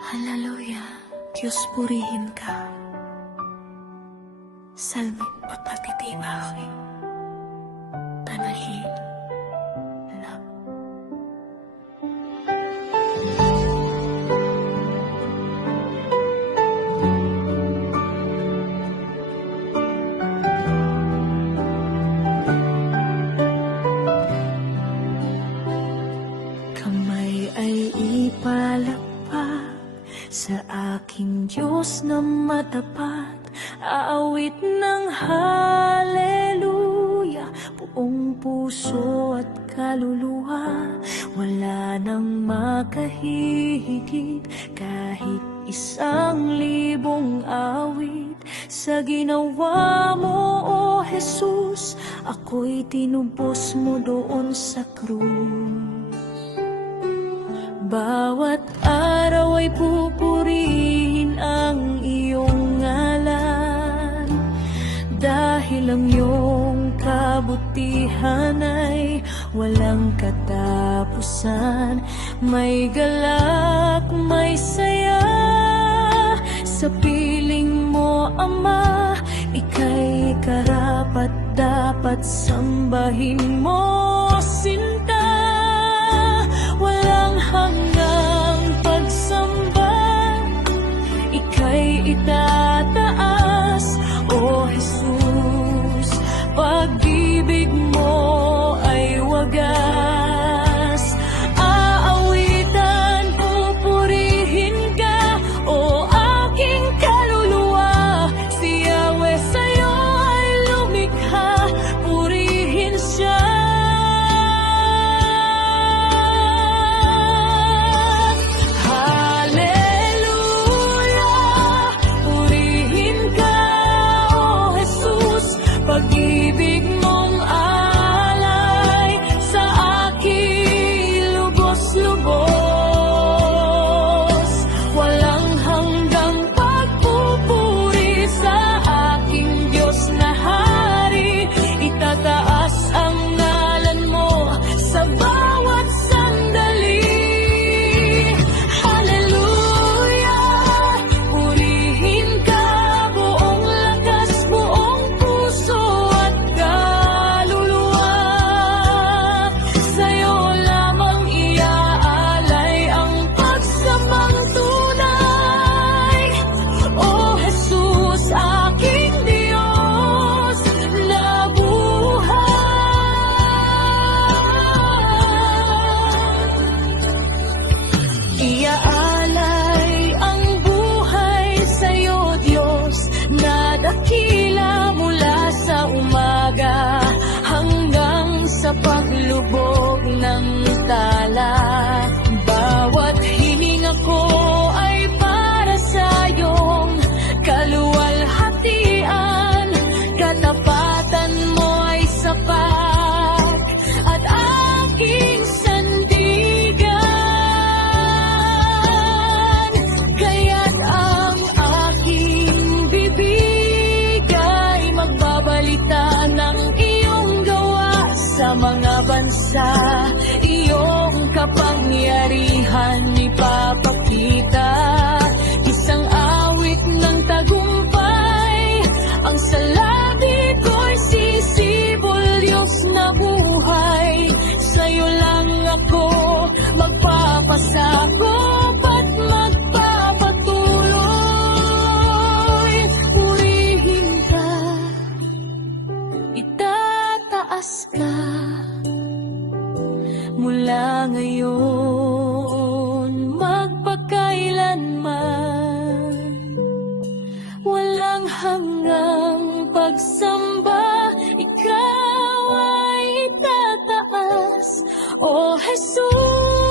Hallelujah, Diyos purihin ka. Salmit at pagtitibay. Tanahin. Love. Kamay ay ipalakpak sa aking Diyos na matapat. Aawit ng haleluya, buong puso at kaluluwa. Wala nang makahihigit kahit 1,000 awit. Sa ginawa mo, O Jesus, ako'y tinubos mo doon sa krus. Bawat araw ay pupurihin ang iyong ngalan, dahil ang iyong kabutihan ay walang katapusan. May galak, may saya sa piling mo, Ama. Ika'y karapat dapat sambahin mo, sinta. Walang hanggang pagsamba, ika'y itataas, O Jesus. Pag-ibig mo ay wagas. Aawitan, pupurihin ka, O aking kaluluwa. Si Yahweh sa'yo ay lumikha, purihin siya. Pag-ibig mong alay sa aking lubos-lubos. Walang hanggang pagpupuri sa aking Diyos na Hari. Itataas ang ngalan mo sa bawat sandali. Hallelujah! Purihin ka, buong lakas, buong puso. Iaalay ang buhay sa'yo, Diyos, na dakila mula sa umaga hanggang sa paglubog ng tala. Bawat hininga ko ay para sa iyong kaluwalhatian. Katapatan mo ay sapat at aking sandigan. Kaya't ang aking bibig ay magbabalita ng iyong gawa sa mga bansa. Iyong kapangyarihan ipapakita. Isang awit ng tagumpay, ang salabi ko'y sisibol, Diyos na buhay. Sa'yo lang ako magpapasakop at magpapatuloy. Purihin ka, itataas ka. Mula ngayon, magpakailanman. Walang hanggang pagsamba, ikaw ay itataas, O Jesus.